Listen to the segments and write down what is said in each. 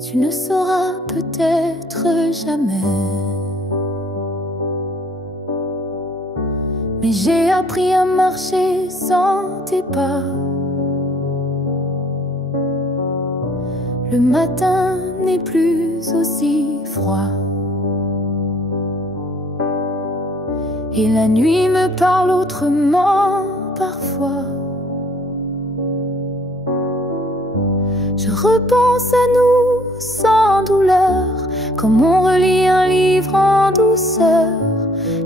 Tu ne sauras peut-être jamais. Mais j'ai appris à marcher sans tes pas. Le matin n'est plus aussi froid. Et la nuit me parle autrement parfois. Je repense à nous sans douleur, comme on relit un livre en douceur.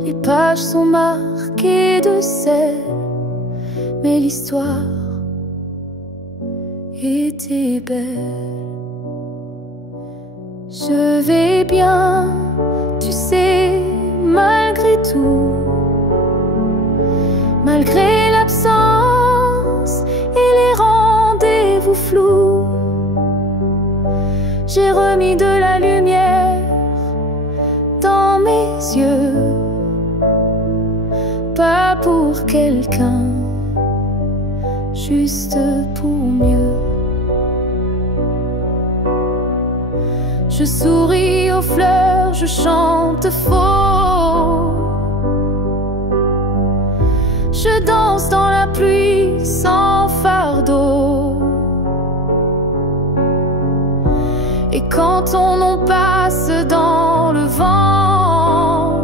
Les pages sont marquées de sel, mais l'histoire était belle. Je vais bien, tu sais, malgré tout. Malgré l'absence et les rendez-vous flous, j'ai remis de la lumière dans mes yeux. Pas pour quelqu'un, juste pour mieux. Je souris aux fleurs, je chante faux. Je danse dans la pluie sans fardeau. Et quand on passe dans le vent,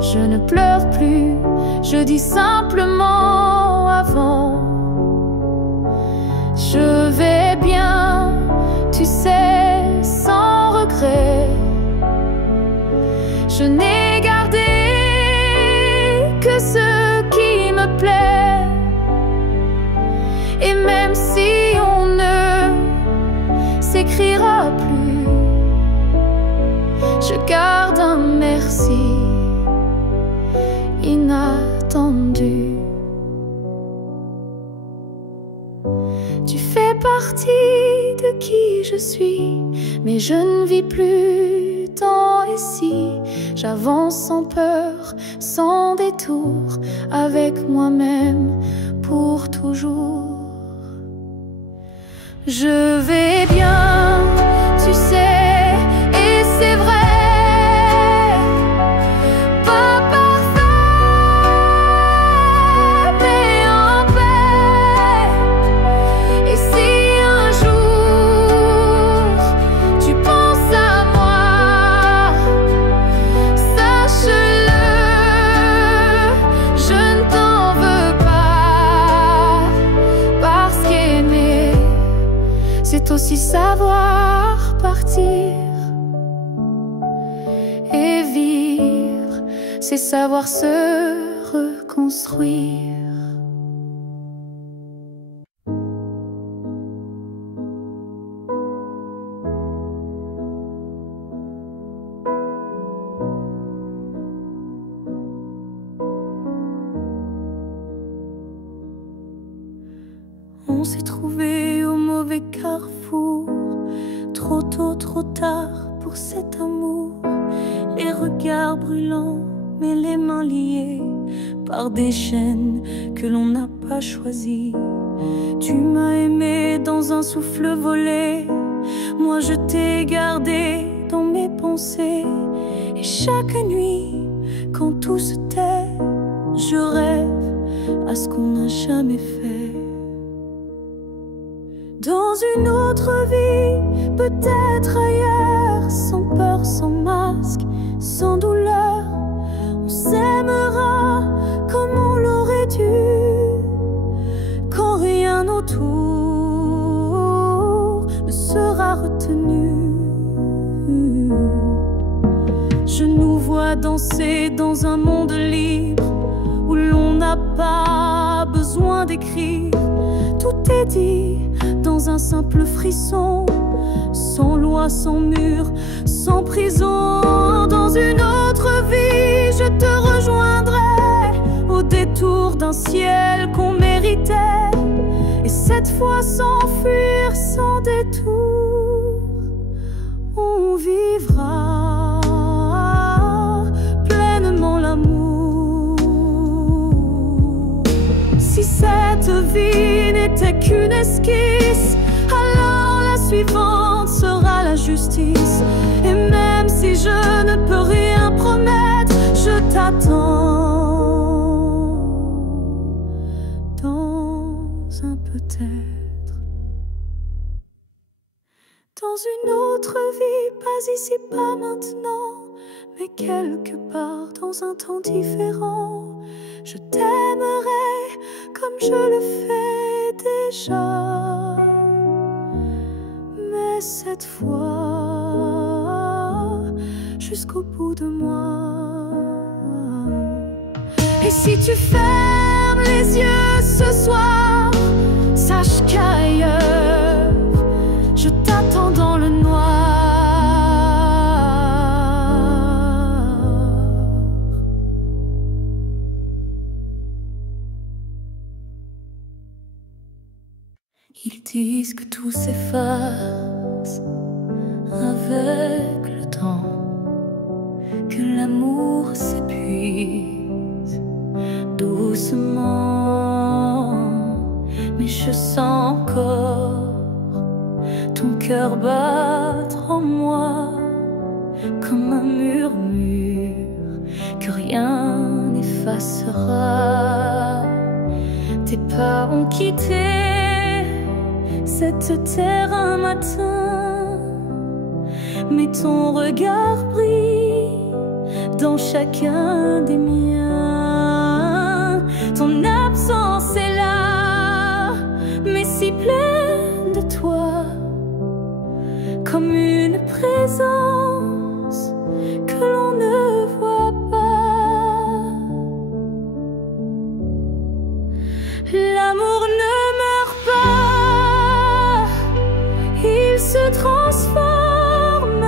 je ne pleure plus, je dis simplement avant. Je vais bien, tu sais, sans regret. Je n'ai gardé que ce qui me plaît. Et même si on ne s'écrira plus, je garde un merci inattendu. Tu fais partie de qui je suis, mais je ne vis plus tant ici. J'avance sans peur, sans détour, avec moi-même pour toujours. Je vais bien, tu sais, et c'est vrai. Pas parfait, mais en paix. Et si un jour tu penses à moi, sache-le, je ne t'en veux pas. Parce qu'aimer, c'est aussi savoir partir. Et vivre, c'est savoir se reconstruire. On s'est trouvé au mauvais carrefour, trop tôt, trop tard pour cet amour. Les regards brûlants, mais les mains liées par des chaînes que l'on n'a pas choisies. Tu m'as aimé dans un souffle volé, moi je t'ai gardé dans mes pensées. Et chaque nuit, quand tout se tait, je rêve à ce qu'on n'a jamais fait. Dans une autre vie, peut-être ailleurs, sans peur, sans masque, sans douleur, on s'aimera comme on l'aurait dû, quand rien autour ne sera retenu. Je nous vois danser dans un monde libre, où l'on n'a pas besoin d'écrire. Tout est dit dans un simple frisson, sans loi, sans mur, sans prison. Dans une autre vie, je te rejoindrai au détour d'un ciel qu'on méritait. Et cette fois sans fuir, sans détour, on vivra pleinement l'amour. Si cette vie n'était qu'une esquisse, alors la suivante justice. Et même si je ne peux rien promettre, je t'attends dans un peut-être. Dans une autre vie, pas ici, pas maintenant, mais quelque part dans un temps différent, je t'aimerai comme je le fais déjà. Mais cette fois, jusqu'au bout de moi. Et si tu fermes les yeux ce soir, sache qu'ailleurs, je t'attends dans le noir. Ils disent que tout s'efface avec le temps, que l'amour s'épuise doucement. Mais je sens encore ton cœur battre en moi comme un murmure que rien n'effacera. Tes pas ont quitté cette terre un matin, mais ton regard brille dans chacun des miens. Ton absence est là, mais si pleine de toi, comme une présence que l'on ne voit pas. L'amour ne meurt pas, il se transforme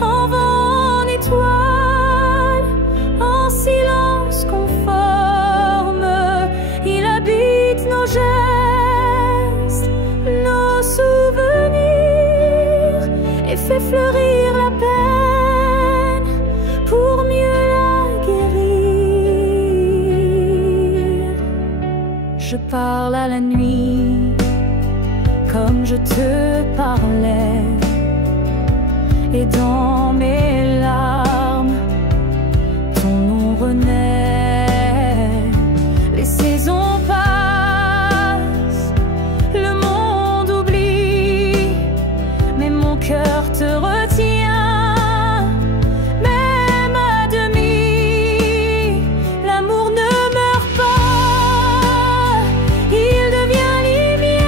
en vent, en étoile, en silence conforme. Il habite nos gestes, nos souvenirs, et fait fleurir la peine pour mieux la guérir. Je parle à la nuit comme je te parlais, et dans mes larmes, ton nom renaît. Les saisons passent, le monde oublie, mais mon cœur te retient, même à demi. L'amour ne meurt pas, il devient lumière.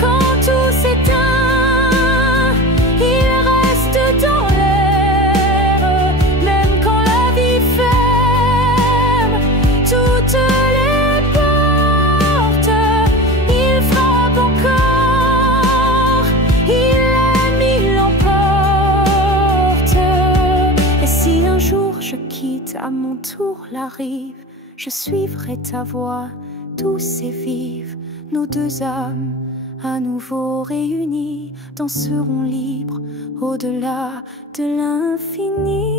Quand tout s'éteint, il reste dans l'air. Même quand la vie ferme toutes les portes, il frappe encore, il aime, il l'emporte. Et si un jour je quitte à mon tour la rive, je suivrai ta voix douce et vive. Nos deux âmes à nouveau réunies danseront libres au-delà de l'infini.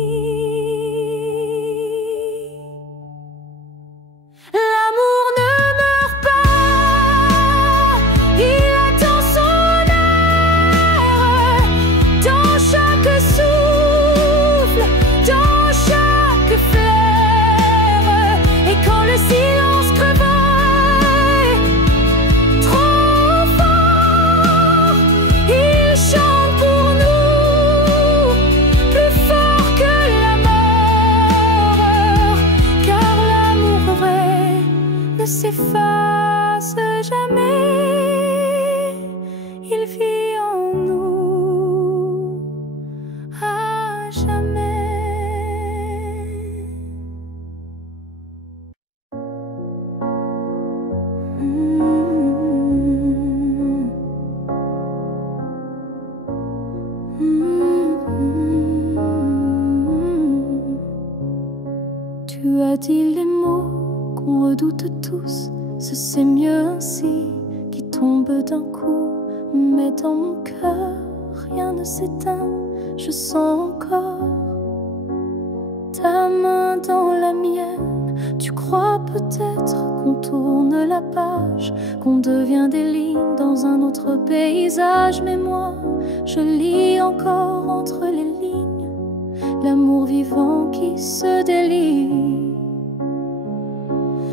L'amour ne meurt pas, il attend son heure. Dans chaque souffle, dans chaque fleur. Et quand le silence crevaille trop fort, il chante pour nous, plus fort que la mort. Car l'amour vrai ne s'efface jamais, il vit en nous à jamais. Tu as dit les mots qu'on redoute tous, c'est mieux ainsi, qui tombent d'un coup. Mais dans mon cœur, rien ne s'éteint, je sens encore ta main dans la mienne, Tu crois peut-être qu'on tourne la page, qu'on devient des lignes dans un autre paysage. Mais moi, je lis encore entre les lignes l'amour vivant qui se délie.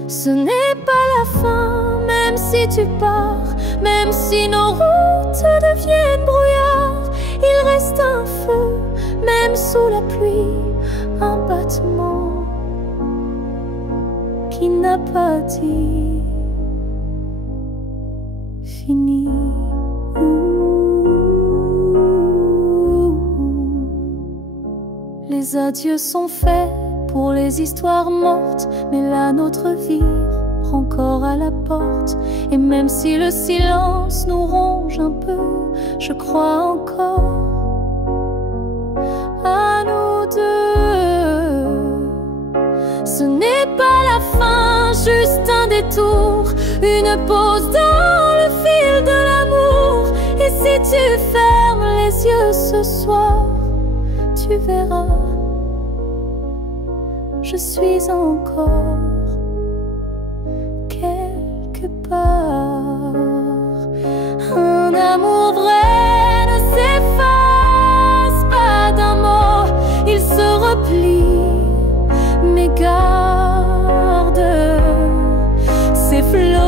Ce n'est pas la fin, même si tu pars, même si nos routes deviennent brouillard. Il reste un feu, même sous la pluie, un battement qui n'a pas dit fini. Les adieux sont faits pour les histoires mortes, mais la nôtre vie prend corps à la porte. Et même si le silence nous ronge un peu, je crois encore à nous deux. Ce n'est pas la fin, juste un détour, une pause dans le fil de l'amour. Et si tu fermes les yeux ce soir, tu verras, je suis encore quelque part. Un amour vrai ne s'efface pas d'un mot, il se replie, mais garde ses flots.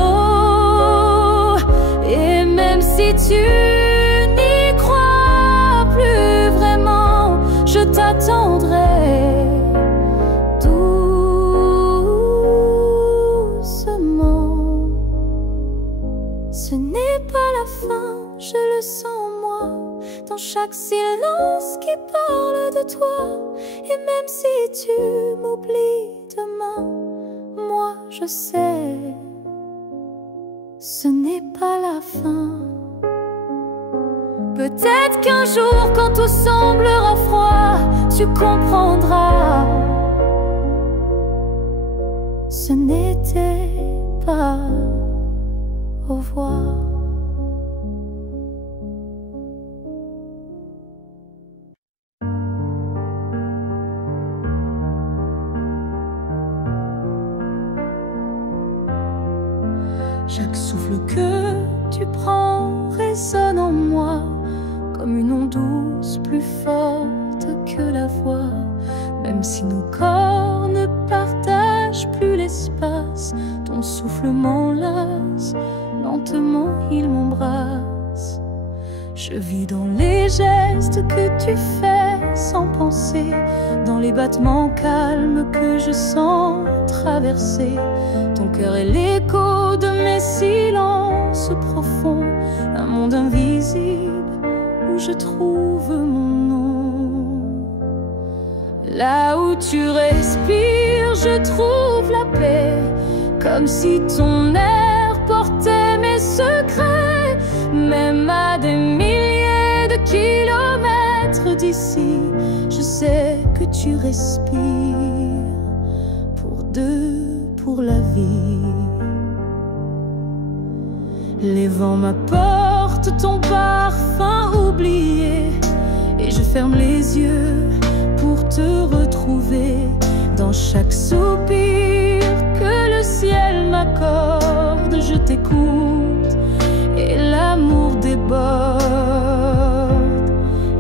Et même si tu n'y crois plus vraiment, je t'attendrai doucement. Ce n'est pas la fin, je le sens en moi, dans chaque silence qui parle de toi. Et même si tu m'oublies demain, moi je sais, ce n'est pas la fin. Peut-être qu'un jour, quand tout semblera froid, tu comprendras, ce n'était pas au revoir. Chaque souffle que tu prends résonne en moi comme une onde douce, plus forte que la voix. Même si nos corps ne partagent plus l'espace, ton souffle m'enlace, lentement il m'embrasse. Je vis dans les gestes que tu fais sans penser, dans les battements calmes que je sens traverser. Ton cœur est l'écho de mes silences profonds, un monde invisible où je trouve mon nom. Là où tu respires, je trouve la paix, comme si ton air portait mes secrets. Même à des milliers de kilomètres d'ici, je sais que tu respires pour deux, pour la vie. Les vents m'apportent ton parfum oublié, et je ferme les yeux pour te retrouver. Dans chaque soupir que le ciel m'accorde, je t'écoute et l'amour déborde.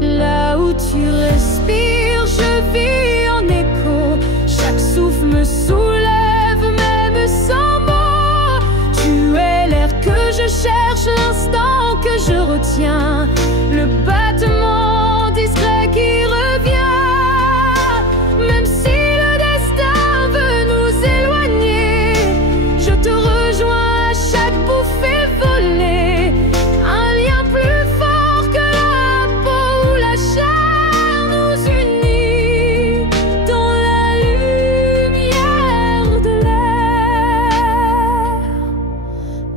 Là où tu respires, je vis en écho. Chaque souffle me soulève, même sans mots. Tu es l'air que je cherche, l'instant que je retiens, le battement discret qui revient. Même si le destin veut nous éloigner, je te rejoins à chaque bouffée volée. Un lien plus fort que la peau ou la chair nous unit dans la lumière de l'air.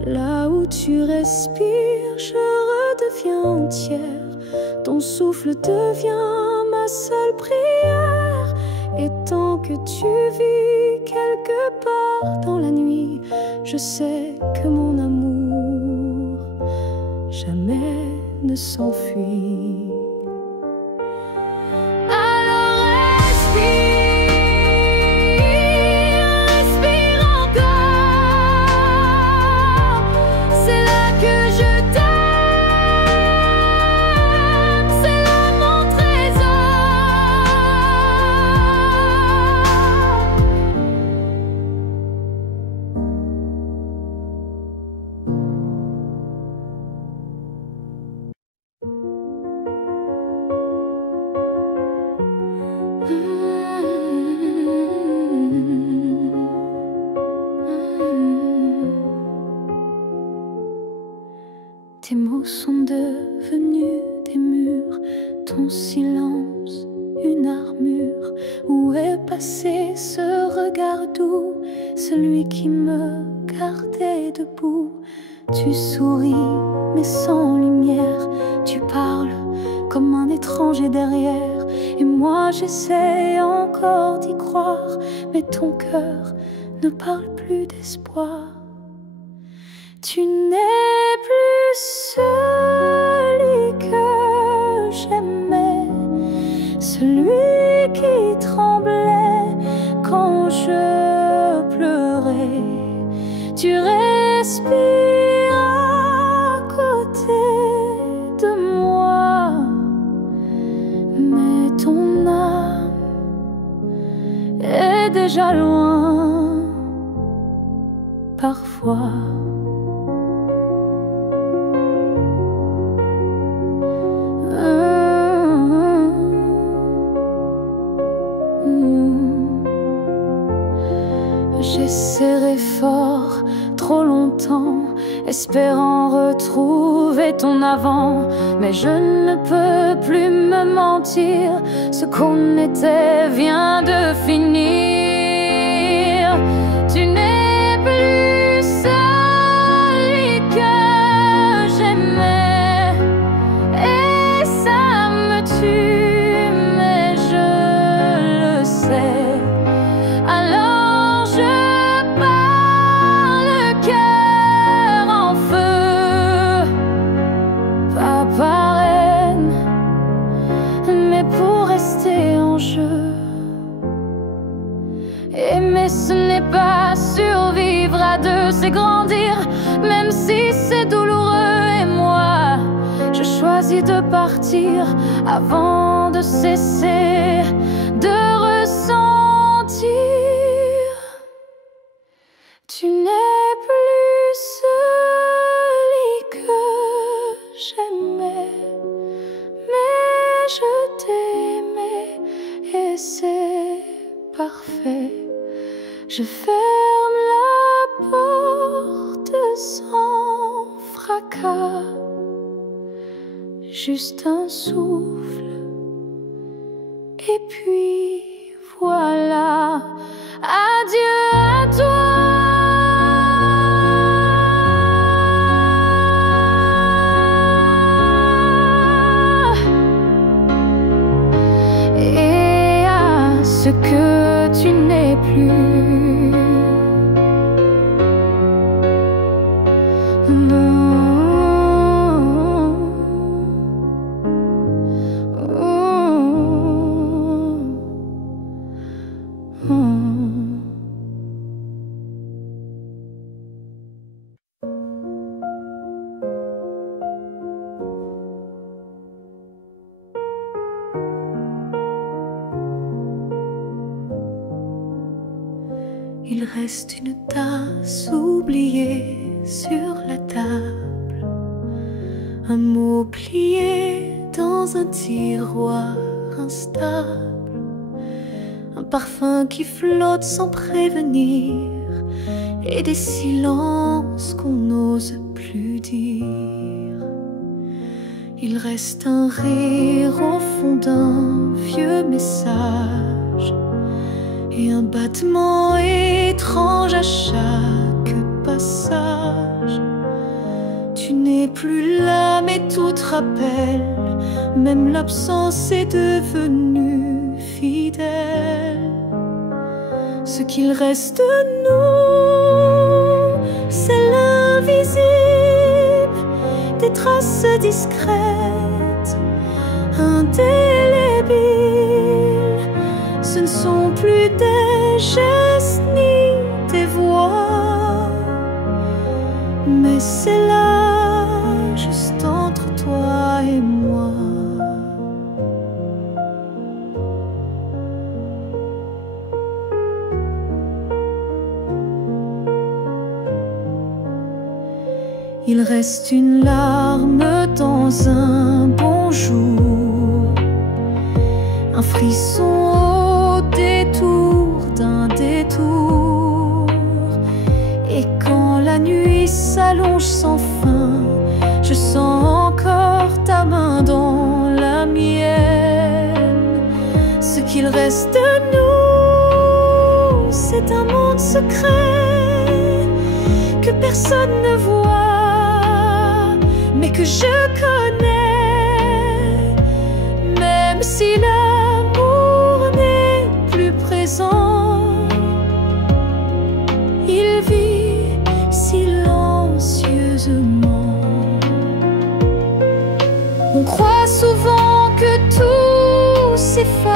Là où tu respires, je redeviens entière. Ton souffle devient ma seule prière. Et tant que tu vis quelque part dans la nuit, je sais que mon amour jamais ne s'enfuit. Alors respire, respire. Tes mots sont devenus des murs, ton silence une armure. Où est passé ce regard doux, celui qui me gardait debout? Tu souris mais sans lumière, tu parles comme un étranger derrière. Et moi j'essaie encore d'y croire, mais ton cœur ne parle plus d'espoir. Tu n'es plus celui que j'aimais, celui qui tremblait quand je pleurais. Tu respires à côté de moi, mais ton âme est déjà loin parfois. J'ai serré fort trop longtemps, espérant retrouver ton avant. Mais je ne peux plus me mentir, ce qu'on était vient de finir. Tu n'es plus celui que j'aimais, et ça me tue, mais je le sais. Alors je pars le cœur en feu, pas par haine, mais pour rester en jeu. Aimer ce n'est pas survivre à deux, c'est grandir, même si c'est douloureux. Et moi, je choisis de partir avant de cesser de ressentir. Tu n'es plus celui que j'aimais, mais je t'aimais et c'est parfait. Je ferme la porte sans fracas, juste un souffle et puis voilà. Adieu à toi. Et à ce que tu n'es plus. Il reste une tasse oubliée sur la table, un mot plié dans un tiroir instable, un parfum qui flotte sans prévenir, et des silences qu'on n'ose plus dire. Il reste un rire au fond d'un vieux message, et un battement étrange à chaque passage. Tu n'es plus là, mais tout te rappelle, même l'absence est devenue fidèle. Ce qu'il reste de nous, c'est l'invisible, des traces discrètes, indélébiles. Ce ne sont plus des gestes ni des voix, mais c'est là, juste entre toi et moi. Il reste une larme dans un bonjour, un frisson au détour d'un détour. Et quand la nuit s'allonge sans fin, je sens encore ta main dans la mienne. Ce qu'il reste de nous, c'est un monde secret que personne ne voit, mais que je connais. Même si l'amour n'est plus présent, il vit silencieusement. On croit souvent que tout s'efface,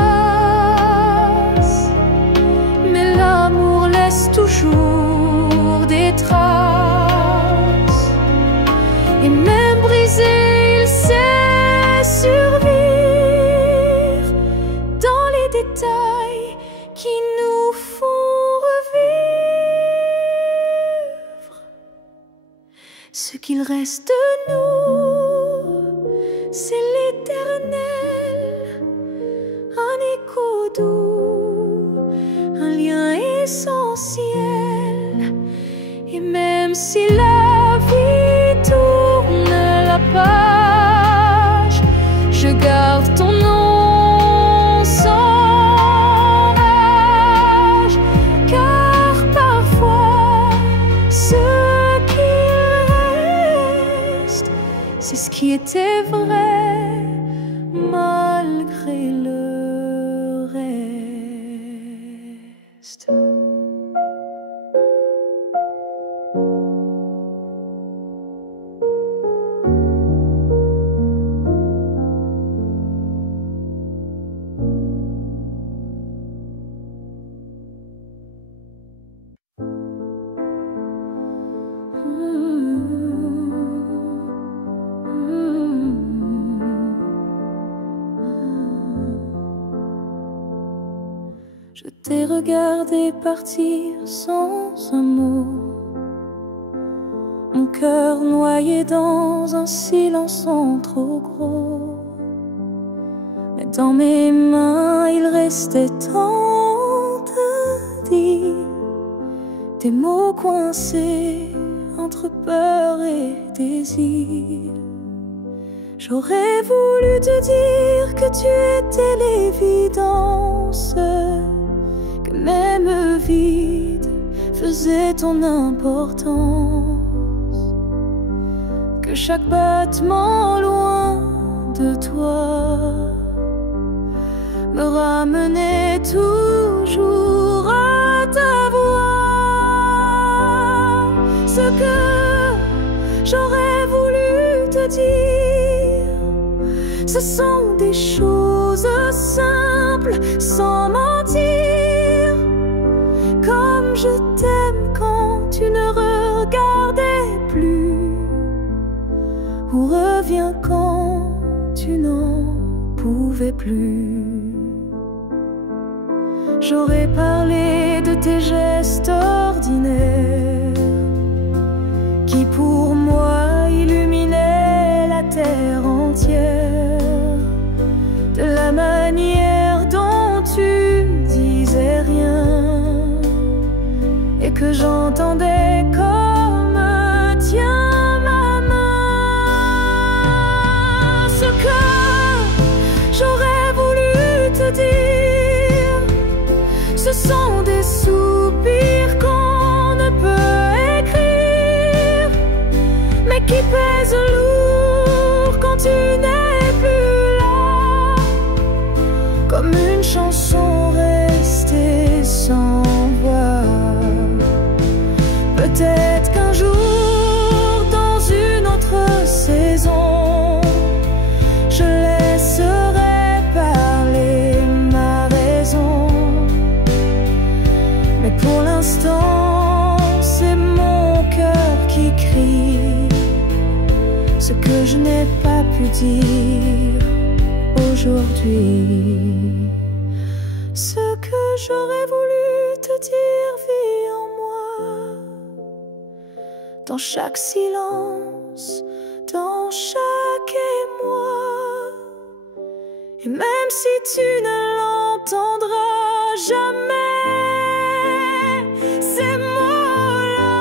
mais l'amour laisse toujours des traces. Et même brisé, il sait survivre dans les détails qui nous font revivre. Ce qu'il reste de nous, c'est l'éternel, un écho doux, un lien essentiel. Et même si la vie tourne la page, je garde ton nom sans rage, car parfois ce qui reste, c'est ce qui était vrai malgré le reste. Je t'ai regardé partir sans un mot, mon cœur noyé dans un silence trop gros. Mais dans mes mains il restait tant à dire, des mots coincés entre peur et désir. J'aurais voulu te dire que tu étais l'évidence, que même vide faisait ton importance, que chaque battement loin de toi me ramenait toujours à ta voix. Ce que j'aurais voulu te dire, ce sont des choses simples, sans mentir. Comme je t'aime quand tu ne regardais plus, ou reviens quand tu n'en pouvais plus. J'aurais parlé de tes gestes ordinaires qui pour moi illuminaient la terre entière, de la manière dont tu disais rien et que j'entendais comme tiens ma main. Ce que j'aurais voulu te dire, ce sont des soupirs qu'on ne peut écrire, mais qui pèsent lourd quand tu n'es plus là, comme une chanson restée sans voix. Peut-être qu'un jour, dans une autre saison, je laisserai parler ma raison. Mais pour l'instant, c'est mon cœur qui crie ce que je n'ai pas pu dire aujourd'hui. Ce que j'aurais voulu te dire vit en moi, dans chaque silence, dans chaque émoi. Et même si tu ne l'entendras jamais, ces mots-là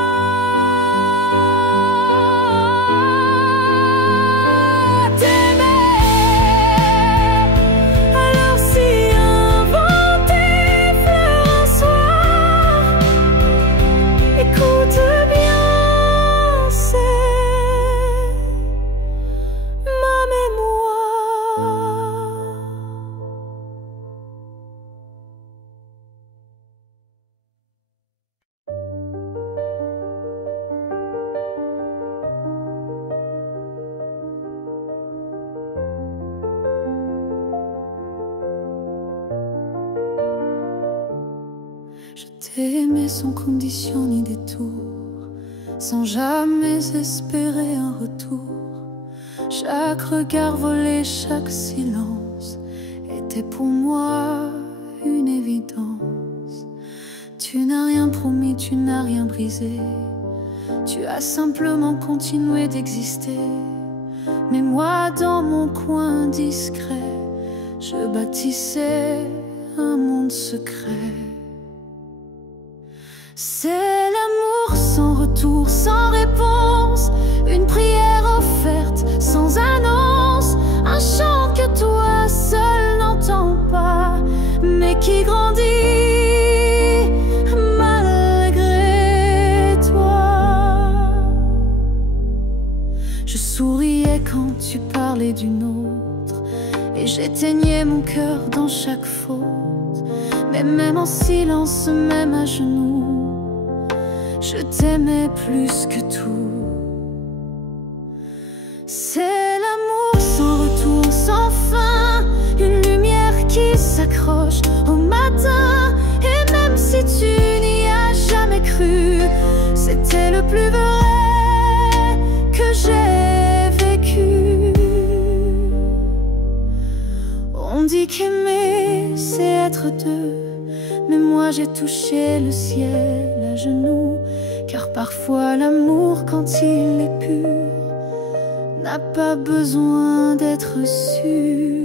t'ai aimé sans condition ni détour, sans jamais espérer un retour. Chaque regard volé, chaque silence était pour moi une évidence. Tu n'as rien promis, tu n'as rien brisé, tu as simplement continué d'exister. Mais moi, dans mon coin discret, je bâtissais un monde secret. C'est l'amour sans retour, sans réponse, une prière offerte sans annonce, un chant que toi seul n'entends pas, mais qui grandit malgré toi. Je souriais quand tu parlais d'une autre, et j'éteignais mon cœur dans chaque faute. Mais même en silence, même à genoux, je t'aimais plus que tout. C'est l'amour sans retour, sans fin, une lumière qui s'accroche au matin. Et même si tu n'y as jamais cru, c'était le plus vrai que j'ai vécu. On dit qu'aimer, c'est être deux, mais moi j'ai touché le ciel à genoux. Car parfois l'amour, quand il est pur, n'a pas besoin d'être sûr.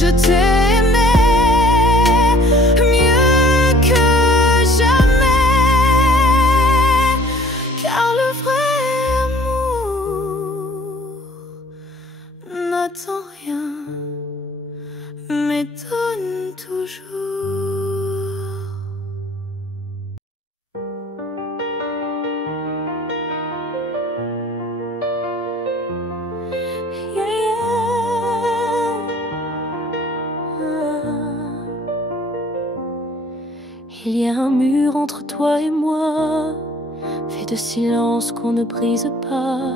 Je t'ai aimé mieux que jamais, car le vrai amour n'attend rien, mais donne toujours. Il y a un mur entre toi et moi, fait de silence qu'on ne brise pas.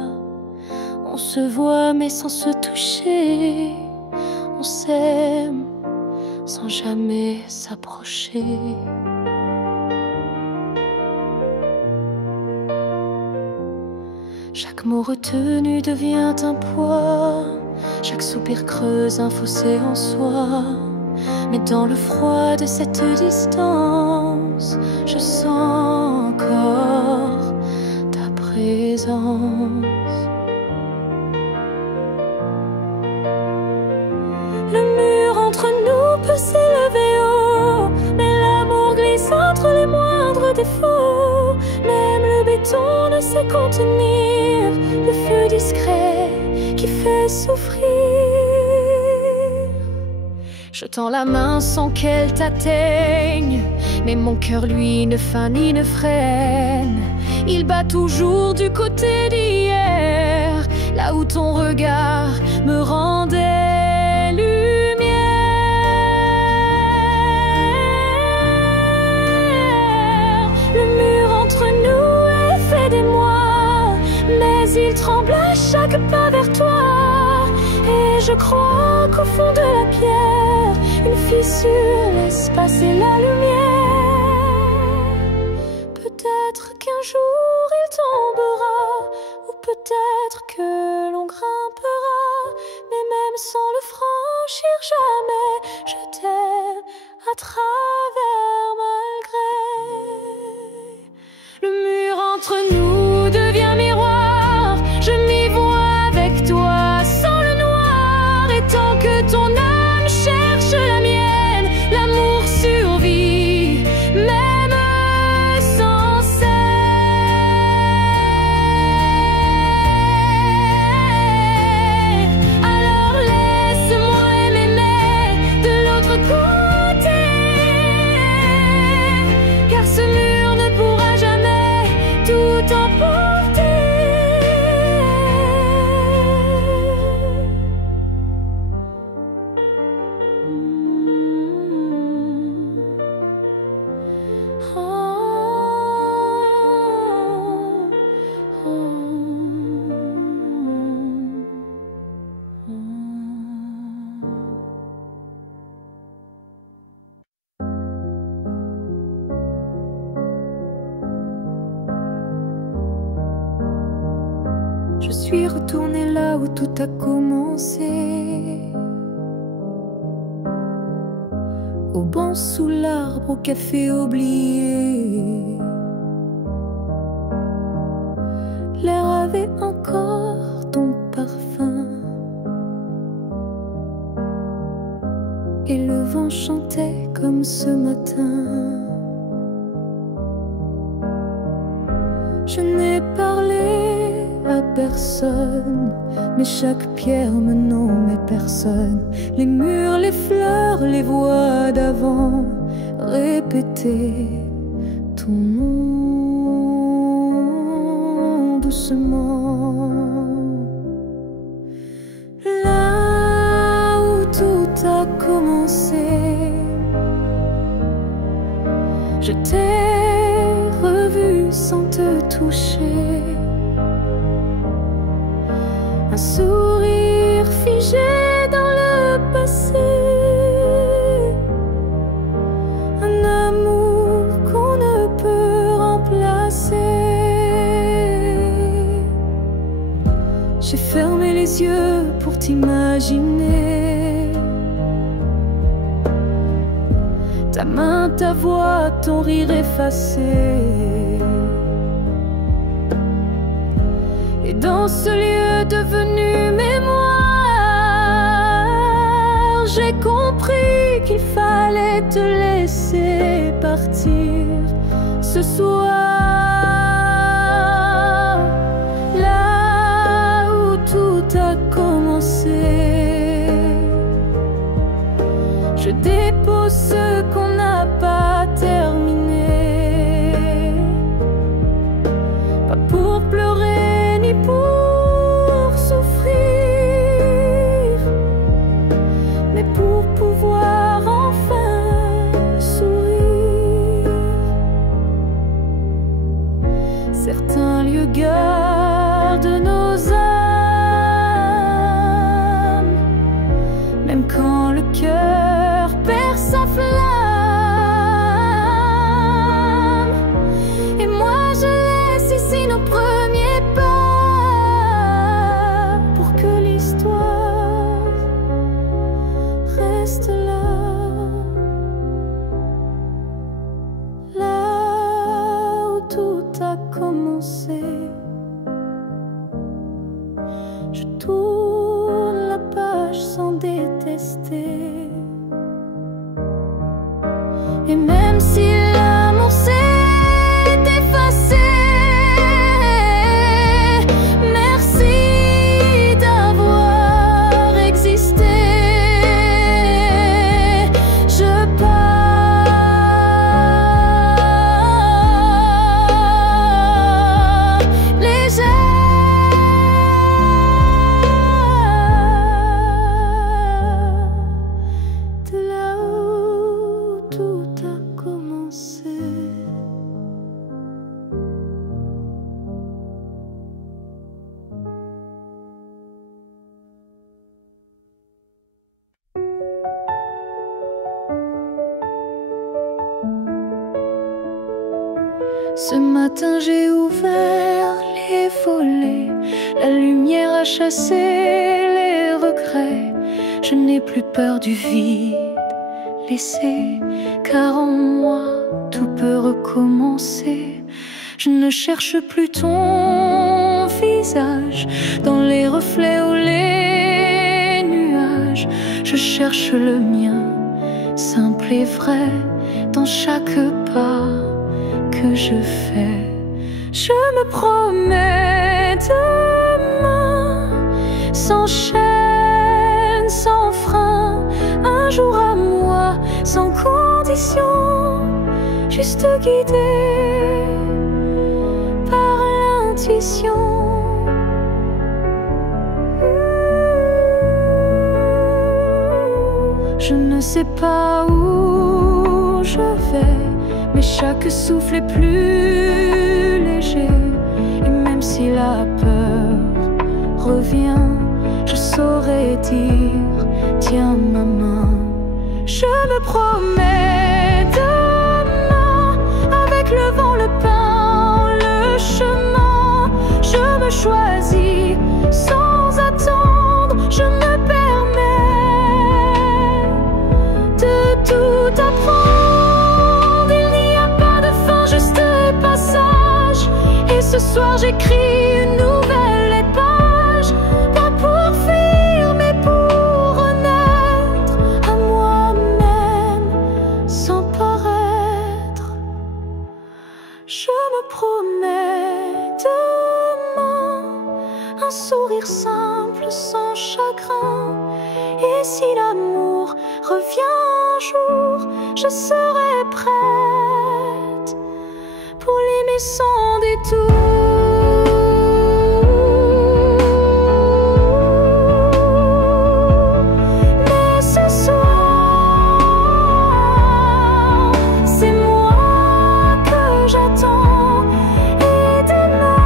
On se voit mais sans se toucher, on s'aime sans jamais s'approcher. Chaque mot retenu devient un poids, chaque soupir creuse un fossé en soi. Mais dans le froid de cette distance, je sens encore ta présence. Le mur entre nous peut s'élever haut, mais l'amour glisse entre les moindres défauts. Même le béton ne sait contenir le feu discret qui fait souffrir. Je tends la main sans qu'elle t'atteigne, mais mon cœur lui ne feint ni ne freine. Il bat toujours du côté d'hier, là où ton regard me rendait lumière. Le mur entre nous est fait d'émoi, mais il tremble à chaque pas vers toi. Et je crois qu'au fond de la pierre, une fissure laisse passer la lumière. Peut-être qu'un jour il tombera, ou peut-être que l'on grimpera, mais même sans le franchir jamais, je t'aime à travers malgré. Le mur entre nous devient miroir, je m'y vois avec toi sans le noir. Et tant que ton âme cherche la mienne, l'amour survit suis retournée là où tout a commencé. Au banc sous l'arbre, au café oublié. L'air avait encore ton parfum et le vent chantait comme ce matin. Je n'ai parlé à personne, mais chaque pierre me nommait personne. Les murs, les fleurs, les voix d'avant répétaient ton nom doucement. Là où tout a commencé, je t'ai revu sans te toucher. Un sourire figé dans le passé, un amour qu'on ne peut remplacer. J'ai fermé les yeux pour t'imaginer. Ta main, ta voix, ton rire effacé. Et dans ce lieu devenu mémoire, j'ai compris qu'il fallait te laisser partir ce soir. Là où tout a commencé, je dépose ce qu'on n'a pas terminé. Pas pour pleurer ni pour souffrir, mais pour pouvoir enfin sourire. Certains lieux gardent nos âmes, même quand le cœur perd sa flamme. Et moi je laisse ici nos premiers pas, pour que l'histoire reste là. Là où tout a commencé, je tourne la page sans détester. Et même si l'amour s'est effacé, merci d'avoir existé. Je pars légère de là où tout a commencé. Ce matin j'ai ouvert les volets, la lumière a chassé les regrets. Je n'ai plus peur du vide laissé, car en moi tout peut recommencer. Je ne cherche plus ton visage dans les reflets ou les nuages. Je cherche le mien, simple et vrai, dans chaque pas que je fais. Je me promets demain, sans chaîne, sans frein, un jour à moi, sans condition, juste guidé par l'intuition. Je ne sais pas où je vais, mais chaque souffle est plus léger. Et même si la peur revient, je saurais dire, tiens ma main. Je me promets demain, avec le vent, le pain, le chemin. Je me choisis j'écris une nouvelle page, pas pour fuir mais pour renaître à moi-même sans paraître. Je me promets demain un sourire simple sans chagrin. Et si l'amour revient un jour, je serai prête pour l'aimer sans détour. Mais ce soir, c'est moi que j'attends. Et demain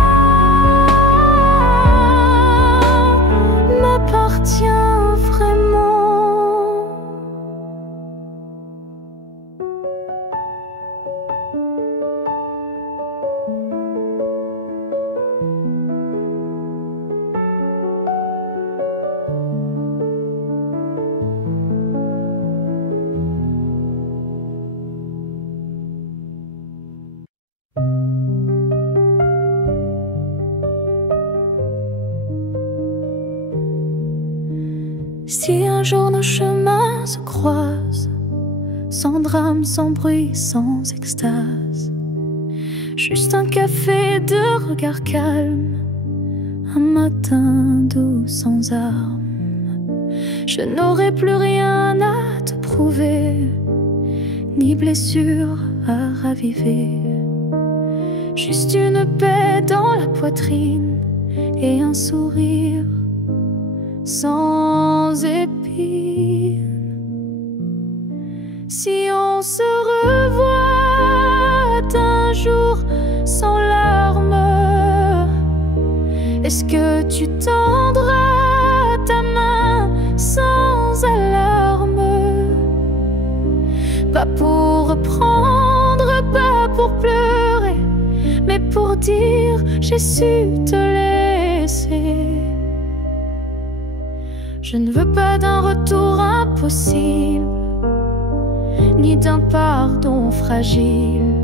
m'appartient vraiment. Si un jour nos chemins se croisent, sans drame, sans bruit, sans extase, juste un café de regard calme, un matin doux sans armes, je n'aurai plus rien à te prouver, ni blessure à raviver, juste une paix dans la poitrine et un sourire sans épines. Si on se revoit un jour sans larmes, est-ce que tu tendras ta main sans alarme? Pas pour reprendre, pas pour pleurer, mais pour dire j'ai su te laisser. Je ne veux pas d'un retour impossible, ni d'un pardon fragile.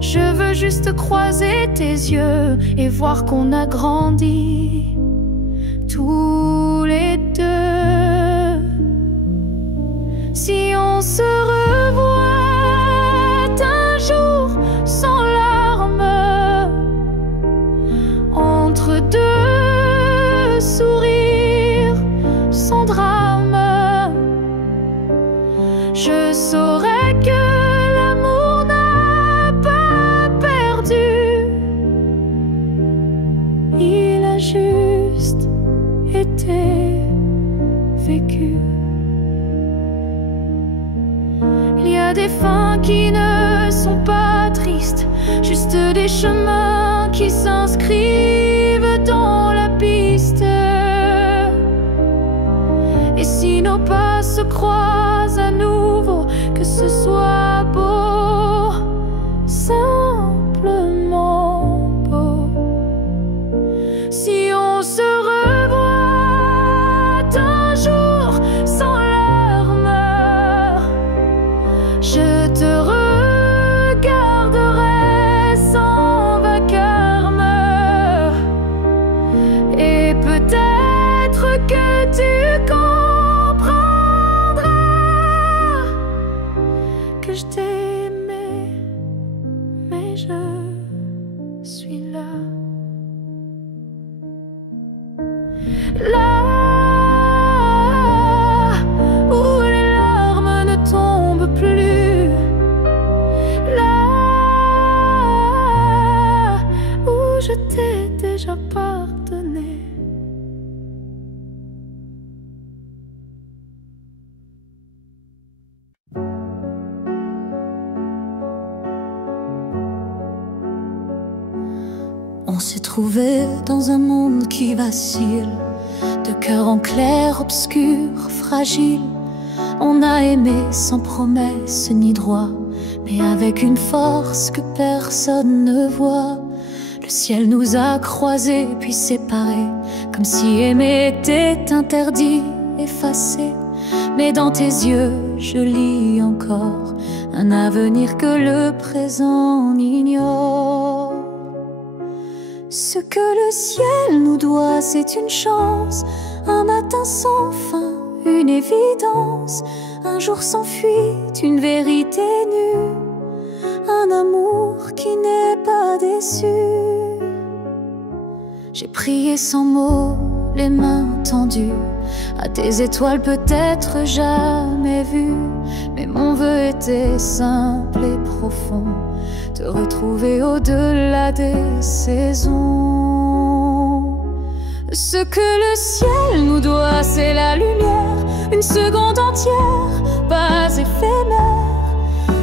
Je veux juste croiser tes yeux et voir qu'on a grandi tous les deux. Si on se revoit un jour sans larmes, entre deux sourires sans drame, je saurai que l'amour n'a pas perdu. Il a juste été vécu. Il y a des fins qui ne sont pas tristes, juste des chemins qui s'inscrivent dans la piste. Et si nos pas se croisent à nouveau, que ce soit beau, simplement beau. Si on se revoit un jour sans larmes, je te regarderai sans vacarme. Et peut-être que tu que je t'ai aimé, mais je suis là. Là où les larmes ne tombent plus, là où je t'ai déjà pardonné. On s'est trouvé dans un monde qui vacille, de cœur en clair, obscur, fragile. On a aimé sans promesse ni droit, mais avec une force que personne ne voit. Le ciel nous a croisés puis séparés, comme si aimer était interdit, effacé. Mais dans tes yeux, je lis encore un avenir que le présent ignore. Ce que le ciel nous doit, c'est une chance, un matin sans fin, une évidence, un jour sans fuite, une vérité nue, un amour qui n'est pas déçu. J'ai prié sans mots, les mains tendues à tes étoiles peut-être jamais vues, mais mon vœu était simple et profond, te retrouver au-delà des saisons. Ce que le ciel nous doit, c'est la lumière, une seconde entière, pas éphémère,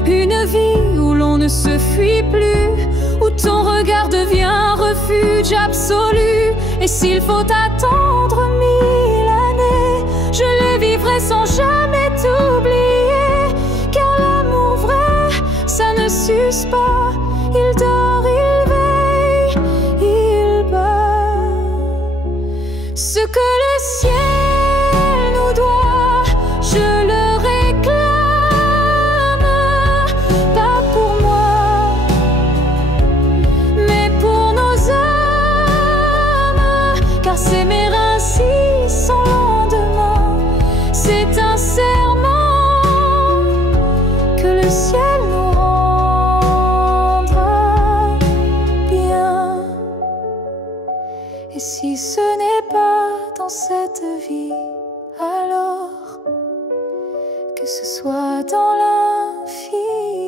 une vie où l'on ne se fuit plus, où ton regard devient un refuge absolu. Et s'il faut attendre 1000 années, je les vivrai sans jamais t'oublier, car l'amour vrai, ça ne s'use pas. Il dort, il veille, il bat. Ce que le ciel nous doit, je le réclame, pas pour moi, mais pour nos âmes, car s'aimer ainsi sans lendemain, c'est un serment que le ciel nous rendra bien. Et si ce n'est pas dans cette vie, alors que ce soit dans l'infini.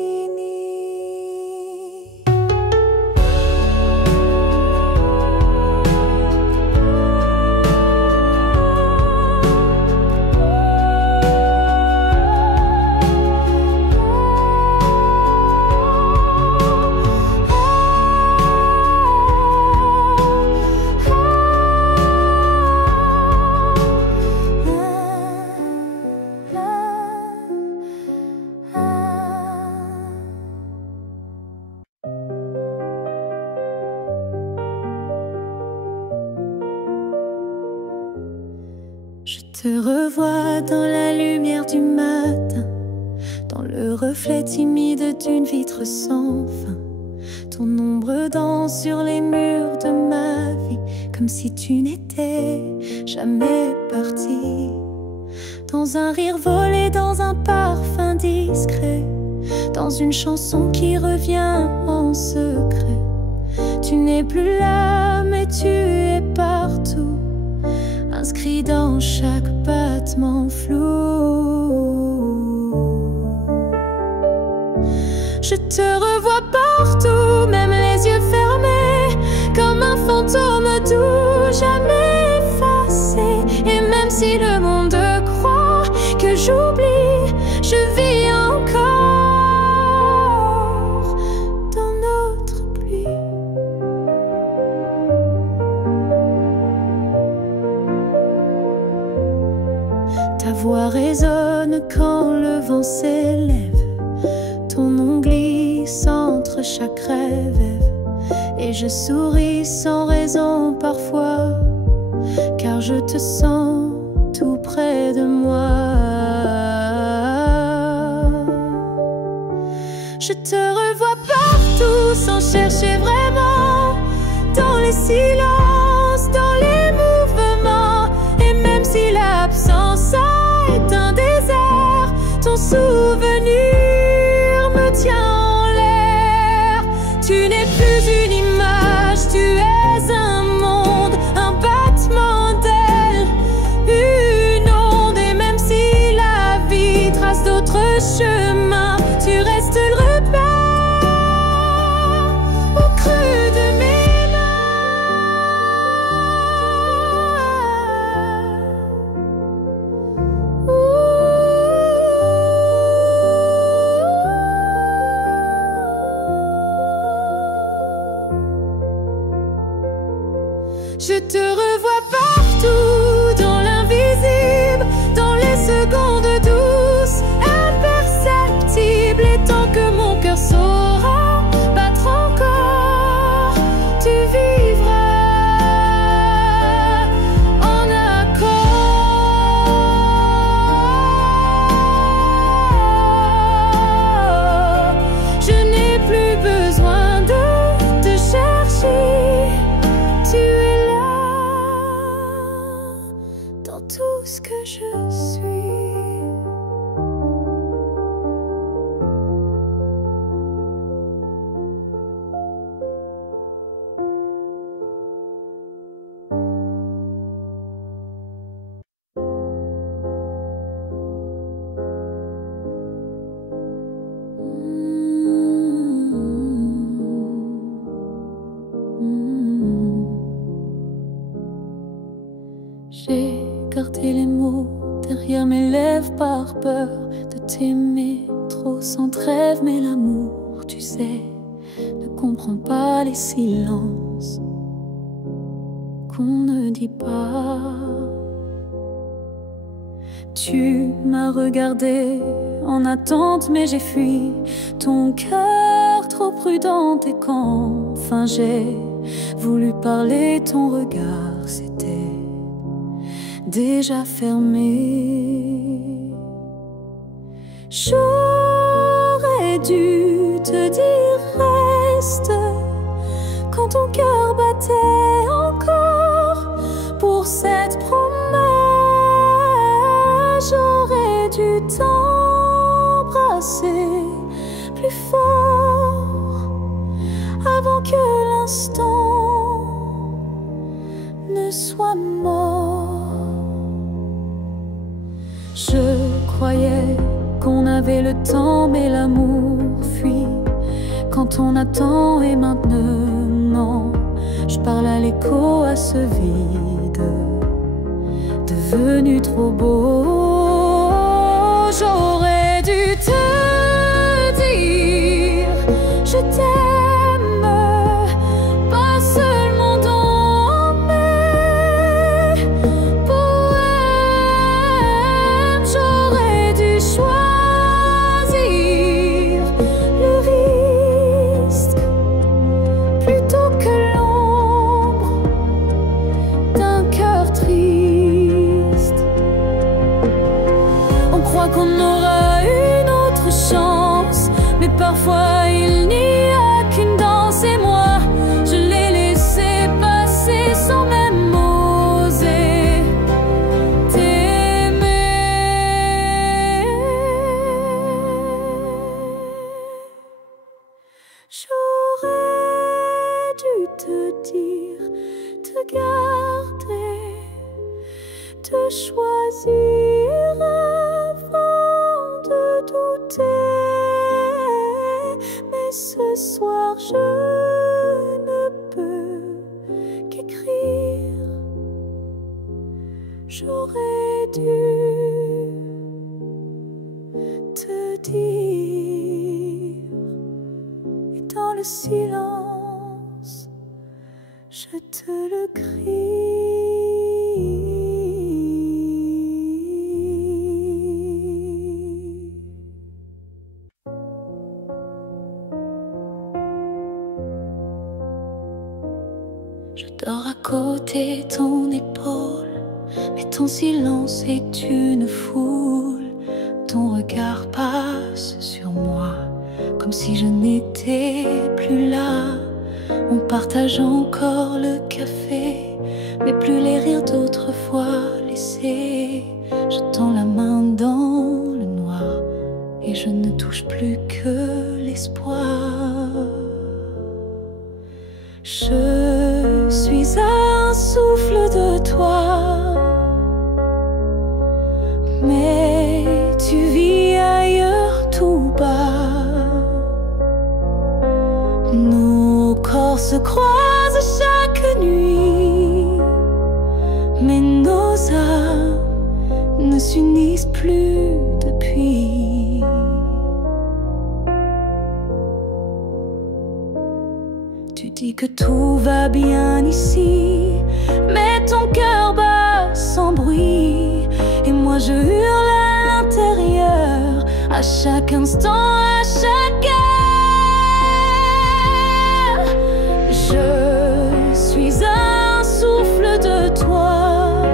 Je te revois dans la lumière du matin, dans le reflet timide d'une vitre sans fin. Ton ombre danse sur les murs de ma vie, comme si tu n'étais jamais parti. Dans un rire volé, dans un parfum discret, dans une chanson qui revient en secret. Tu n'es plus là, mais tu es partout, inscrit dans chaque battement flou. Je te revois partout, même les yeux fermés, comme un fantôme doux, jamais effacé. Et même si le monde croit que j'oublie, je vis encore dans notre pluie. Ta voix résonne quand le vent s'élève, ton nom glisse entre chaque rêve, et je souris sans raison parfois, car je te sens tout près de moi. Je te revois partout sans chercher vraiment, dans les silences, dans les mouvements. Et même si l'absence est un désert, ton souvenir me tient en l'air. Tu n'es plus une image, tu es un monde, un battement d'aile, une onde. Et même si la vie trace d'autres chemins, tu restes le repère au creux de mes mains. je suis. J'ai gardé les mots derrière mes lèvres par peur de t'aimer trop sans trêve. Mais l'amour, tu sais, ne comprend pas les silences qu'on ne dit pas. Tu m'as regardé en attente, mais j'ai fui ton cœur trop prudent. Et quand enfin j'ai voulu parler, ton regard s'était déjà fermé. J'aurais dû te dire reste quand ton cœur battait encore pour cette promesse. J'aurais dû t'embrasser plus fort avant que l'instant ne soit mort. Je croyais qu'on avait le temps, mais l'amour fuit quand on attend. Et maintenant, je parle à l'écho, à ce vide devenu trop beau. J'aurais dû te dire je t'aime, pas seulement dans mes poèmes. J'aurais dû choisir le risque plutôt que l'ombre d'un cœur triste. On croit qu'on aura une autre chance, mais parfois il n'y a qu'une danse. Et moi, je l'ai laissé passer sans même oser t'aimer. J'aurais dû te dire, te garder, te choisir avant de douter. Mais ce soir je ne peux qu'écrire. J'aurais dû te dire, et dans le silence je te le crie. Je dors à côté de ton épaule, mais ton silence est une foule. Ton regard passe sur moi comme si je n'étais plus là. On partage encore le café, mais plus les rires d'autrefois laissés. Je tends la main dans le noir et je ne touche plus que l'espoir. Je suis un souffle de toi, mais tu vis ailleurs tout bas. Nos corps se croisent chaque nuit, mais nos âmes ne s'unissent plus depuis. Tu dis que tout va bien ici, mais ton cœur bat sans bruit. Et moi je hurle à l'intérieur, à chaque instant, à chaque heure. Je suis un souffle de toi,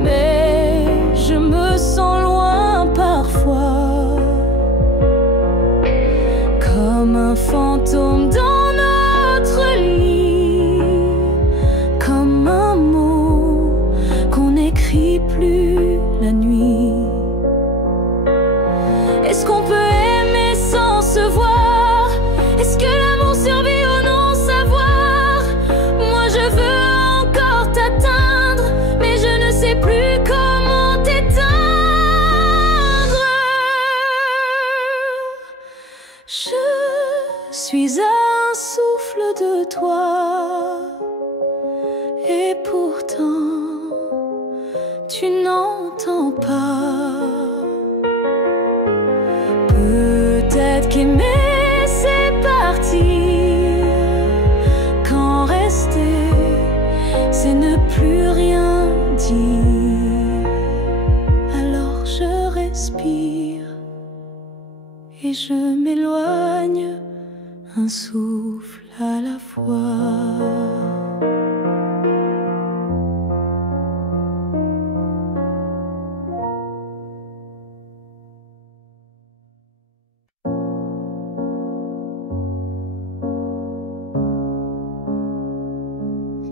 mais je me sens loin parfois, comme un fantôme dans notre lit, comme un mot qu'on écrit crie plus la nuit. Est-ce qu'on peut aimer sans se voir? Est-ce que l'amour survit au non-savoir? Moi je veux encore t'atteindre, mais je ne sais plus comment t'éteindre. Je suis un souffle de toi, et pourtant tu n'entends pas. Peut-être qu'aimer c'est partir, quand rester c'est ne plus rien dire. Alors je respire et je m'éloigne, un souffle à la fois.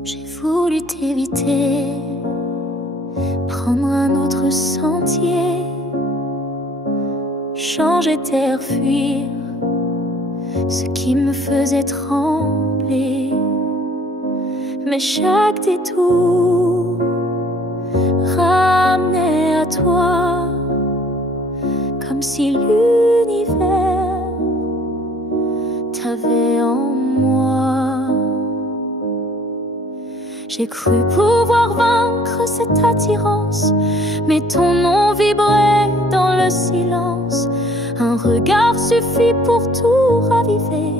J'ai voulu t'éviter, prendre un autre sentier, changer d'air, fuir ce qui me faisait trembler. Mais chaque détour ramenait à toi, comme si l'univers t'avait en moi. J'ai cru pouvoir vaincre cette attirance, mais ton nom vibrait dans le silence. Un regard suffit pour tout raviver,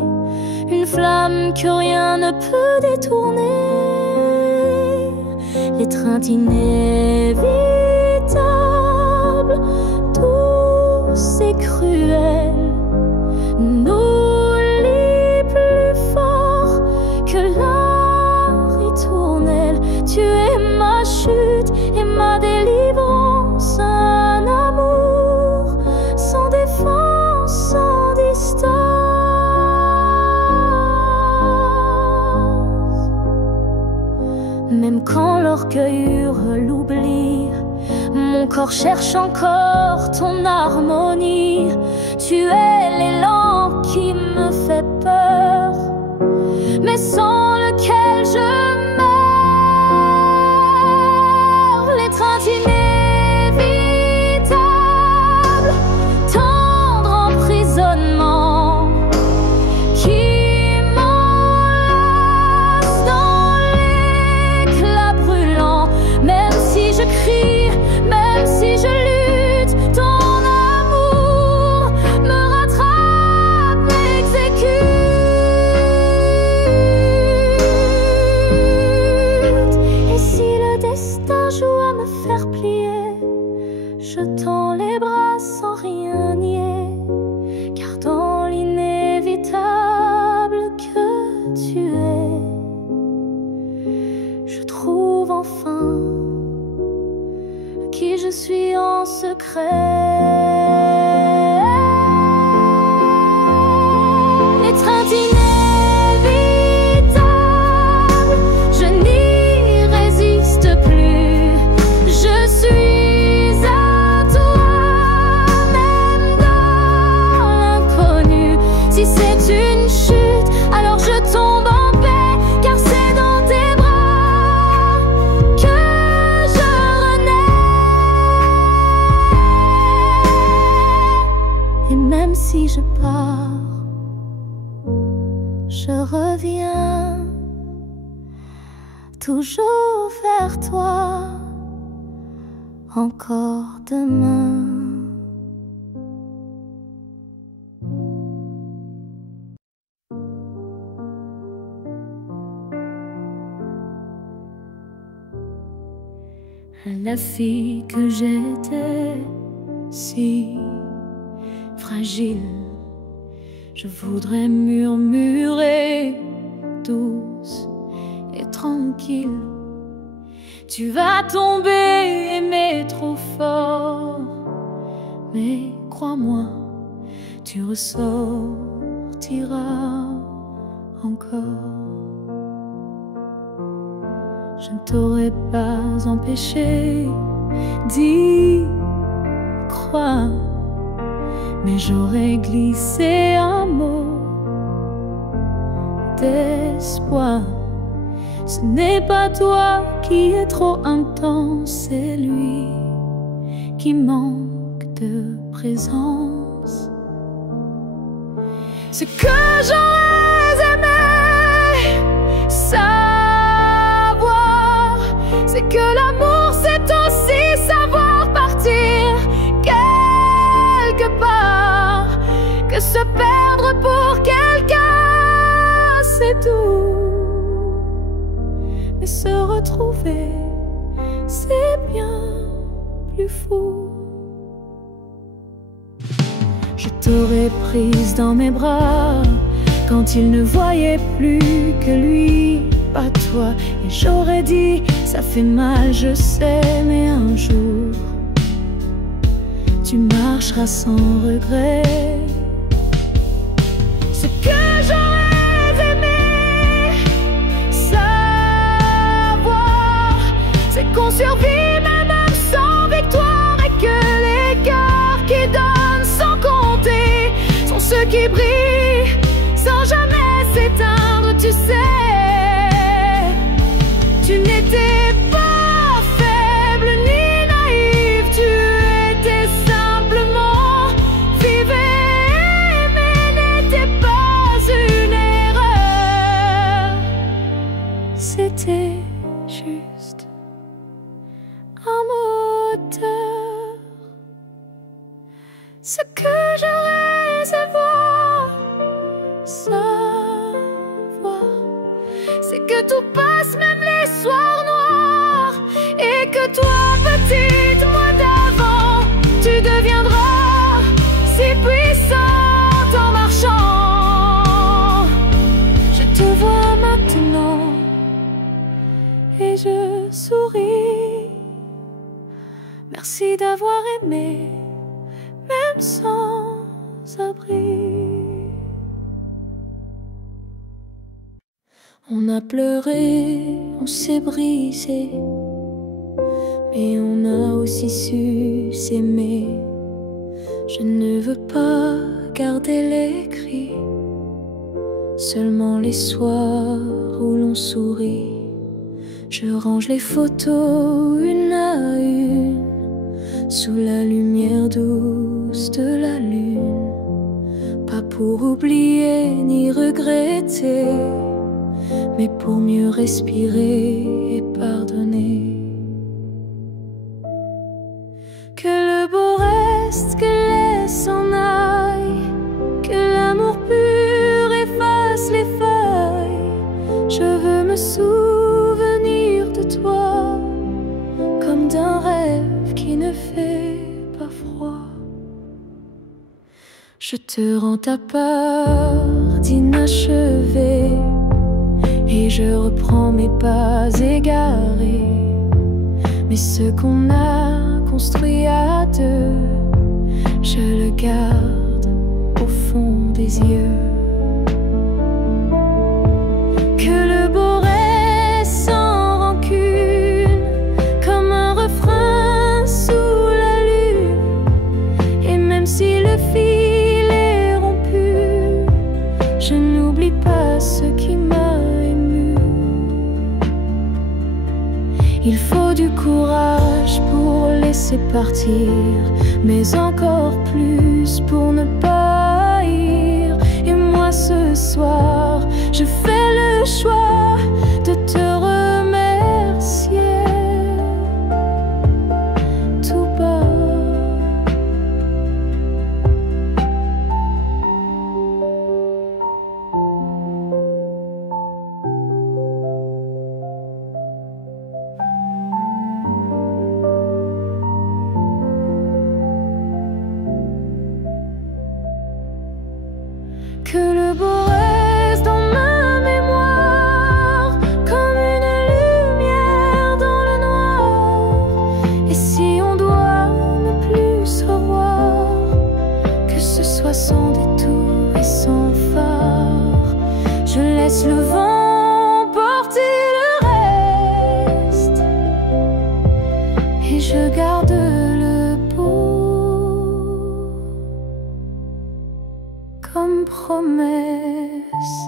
une flamme que rien ne peut détourner. L'étreinte inévitable, douce et cruelle, nous lie plus fort que la ritournelle. Tu es ma chute et ma délivrance, un amour sans défense, sans distance. Même quand l'orgueil hurle l'oubli, mon corps cherche encore ton harmonie. Tu es l'élan qui me fait peur, mais sans lequel je meurs. L'étreinte inévitable, tendre emprisonnement qui m'enlace dans l'éclat brûlant. Même si je crie, même si je lutte, ton amour me rattrape, m'exécute. Et si le destin joue à me faire plier, je tends les bras sans rien nier, car dans l'inévitable que tu es, je trouve enfin qui je suis en secret. L'étreinte inévitable, je n'y résiste plus. Je suis à toi, même dans l'inconnu. Si c'est une chute, alors je tombe en paix, car c'est dans tes bras que je renais. Et même si je pars, je reviens toujours vers toi, encore demain. La fille que j'étais, si fragile, je voudrais murmurer douce et tranquille. Tu vas tomber, aimer trop fort, mais crois-moi, tu ressortiras encore. je ne t'aurais pas empêché d'y croire, mais j'aurais glissé un mot d'espoir. Ce n'est pas toi qui es trop intense, c'est lui qui manque de présence. Ce que j'aurais aimé savoir, c'est que l'amour c'est aussi savoir partir quelque part, que se perdre pour quelqu'un c'est doux, mais se retrouver c'est bien plus fou. Je t'aurais prise dans mes bras quand il ne voyait plus que lui, pas toi. Et j'aurais dit, ça fait mal, je sais, mais un jour tu marcheras sans regret. Ce que j'aurais aimé savoir, c'est qu'on survit même sans victoire, et que les cœurs qui donnent sans compter sont ceux qui brillent sans jamais s'éteindre. Tu sais, tu n'étais pas faible ni naïf, tu étais simplement vive et aimer n'était pas une erreur, c'était juste un moteur. Ce que j'aurais savoir, c'est que tout passe, même les soirs noirs, et que toi, petite moi d'avant, tu deviendras si puissante en marchant. Je te vois maintenant et je souris. Merci d'avoir aimé, même sans abri. On a pleuré, on s'est brisé, mais on a aussi su s'aimer. Je ne veux pas garder les cris, seulement les soirs où l'on sourit. Je range les photos une à une, sous la lumière douce de la lune. Pas pour oublier ni regretter, mais pour mieux respirer et pardonner. Que le beau reste, que laisse s'en aille, que l'amour pur efface les failles. Je veux me souvenir de toi comme d'un rêve qui ne fait pas froid. Je te rends ta part d'inachevé, et je reprends mes pas égarés. Mais ce qu'on a construit à deux, je le garde au fond des yeux. Que le beau reste sans rancune, comme un refrain sous la lune. Et même si le fil est rompu, je n'oublie pas ce qui m'a. Il faut du courage pour laisser partir, mais encore plus pour ne pas haïr. Et moi ce soir, je fais le choix de te remercier tout bas. Que le beau reste dans ma mémoire, comme une lumière dans le noir. Et si on doit ne plus se revoir, que ce soit sans détour et sans phare. Je laisse le vent porter le je garde le beau comme promesse.